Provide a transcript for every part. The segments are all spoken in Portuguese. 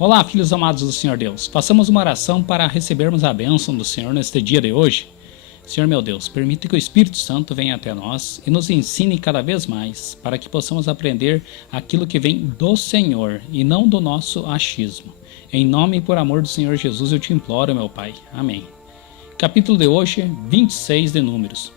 Olá, filhos amados do Senhor Deus. Façamos uma oração para recebermos a bênção do Senhor neste dia de hoje. Senhor meu Deus, permita que o Espírito Santo venha até nós e nos ensine cada vez mais, para que possamos aprender aquilo que vem do Senhor e não do nosso achismo. Em nome e por amor do Senhor Jesus eu te imploro, meu Pai. Amém. Capítulo de hoje, 26 de Números.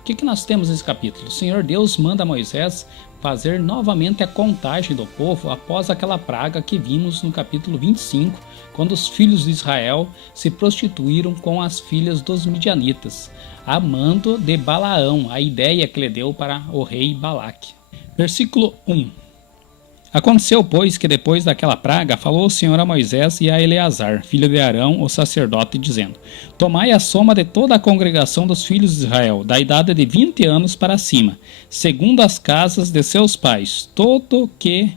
O que nós temos nesse capítulo? O Senhor Deus manda Moisés fazer novamente a contagem do povo após aquela praga que vimos no capítulo 25, quando os filhos de Israel se prostituíram com as filhas dos midianitas, a mando de Balaão, a ideia que ele deu para o rei Balaque. Versículo 1. Aconteceu, pois, que depois daquela praga, falou o Senhor a Moisés e a Eleazar, filho de Arão, o sacerdote, dizendo: Tomai a soma de toda a congregação dos filhos de Israel, da idade de 20 anos para cima, segundo as casas de seus pais, todo que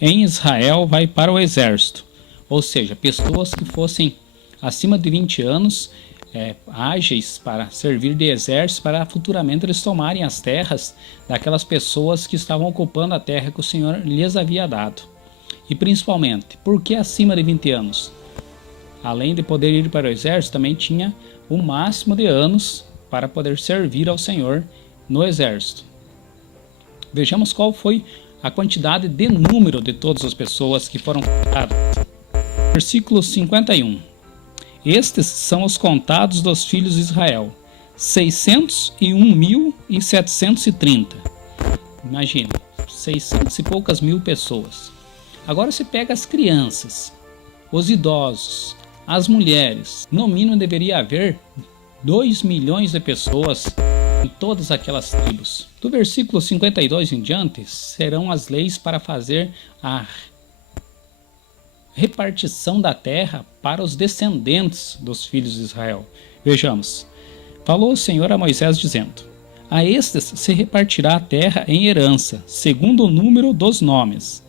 em Israel vai para o exército. Ou seja, pessoas que fossem acima de 20 anos, ágeis para servir de exército, para futuramente eles tomarem as terras daquelas pessoas que estavam ocupando a terra que o Senhor lhes havia dado. E principalmente, por que acima de 20 anos? Além de poder ir para o exército, também tinha o máximo de anos para poder servir ao Senhor no exército. Vejamos qual foi a quantidade de número de todas as pessoas que foram contadas. Versículo 51. Estes são os contados dos filhos de Israel, 601.730. Imagine, 600 e poucas mil pessoas. Agora se pega as crianças, os idosos, as mulheres. No mínimo deveria haver 2 milhões de pessoas em todas aquelas tribos. Do versículo 52 em diante, serão as leis para fazer a repartição da terra para os descendentes dos filhos de Israel. Vejamos. Falou o Senhor a Moisés dizendo: A estes se repartirá a terra em herança, segundo o número dos nomes.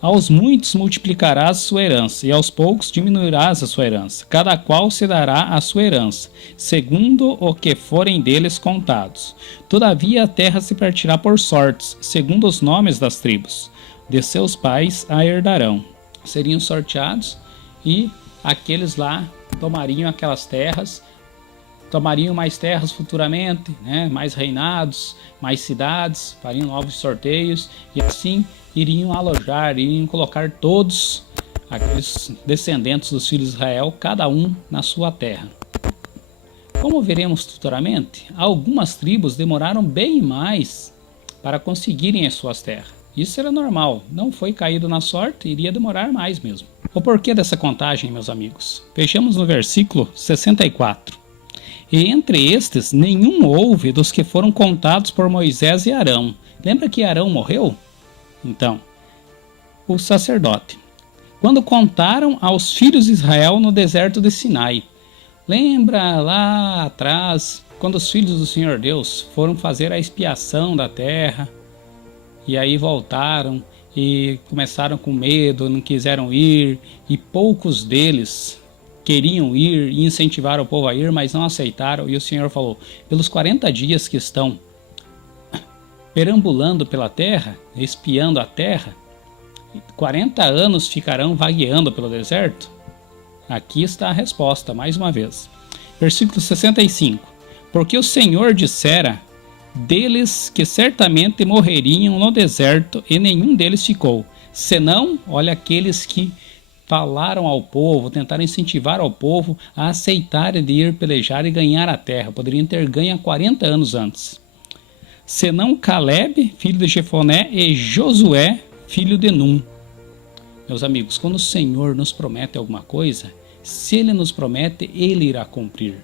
Aos muitos multiplicarás sua herança, e aos poucos diminuirás a sua herança. Cada qual se dará a sua herança, segundo o que forem deles contados. Todavia a terra se partirá por sortes, segundo os nomes das tribos. De seus pais a herdarão. Seriam sorteados e aqueles lá tomariam aquelas terras, tomariam mais terras futuramente, mais reinados, mais cidades, fariam novos sorteios e assim iriam alojar, iriam colocar todos aqueles descendentes dos filhos de Israel, cada um na sua terra. Como veremos futuramente, algumas tribos demoraram bem mais para conseguirem as suas terras. Isso era normal, não foi caído na sorte, iria demorar mais mesmo. O porquê dessa contagem, meus amigos? Vejamos no versículo 64. E entre estes, nenhum houve dos que foram contados por Moisés e Arão. Lembra que Arão morreu? Então, o sacerdote. Quando contaram aos filhos de Israel no deserto de Sinai. Lembra lá atrás, quando os filhos do Senhor Deus foram fazer a expiação da terra, e aí voltaram e começaram com medo, não quiseram ir, e poucos deles queriam ir e incentivaram o povo a ir, mas não aceitaram, e o Senhor falou: pelos 40 dias que estão perambulando pela terra, espiando a terra, 40 anos ficarão vagueando pelo deserto? Aqui está a resposta, mais uma vez. Versículo 65. Porque o Senhor dissera deles que certamente morreriam no deserto, e nenhum deles ficou, senão, olha, aqueles que falaram ao povo, tentaram incentivar ao povo a aceitarem de ir pelejar e ganhar a terra. Poderiam ter ganho há 40 anos antes. Senão Caleb, filho de Jefoné, e Josué, filho de Num. Meus amigos, quando o Senhor nos promete alguma coisa, se Ele nos promete, Ele irá cumprir.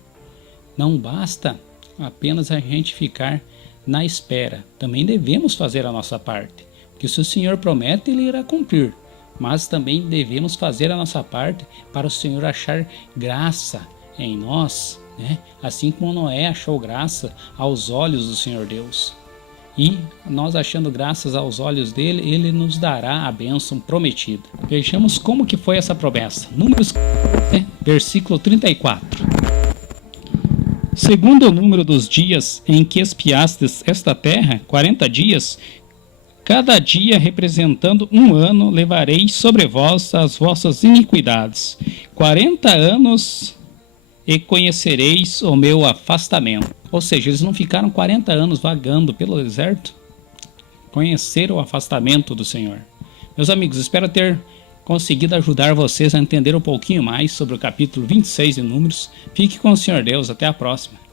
Não basta apenas a gente ficar na espera. Também devemos fazer a nossa parte, porque se o Senhor promete, Ele irá cumprir. Mas também devemos fazer a nossa parte para o Senhor achar graça em nós, assim como Noé achou graça aos olhos do Senhor Deus. E nós achando graças aos olhos dele, Ele nos dará a bênção prometida. Vejamos como que foi essa promessa. Números, versículo 34. Segundo o número dos dias em que espiastes esta terra, 40 dias, Cada dia representando um ano, levarei sobre vós as vossas iniquidades. 40 anos e conhecereis o meu afastamento. Ou seja, eles não ficaram 40 anos vagando pelo deserto? Conheceram o afastamento do Senhor. Meus amigos, espero ter conseguido ajudar vocês a entender um pouquinho mais sobre o capítulo 26 de Números. Fique com o Senhor Deus. Até a próxima.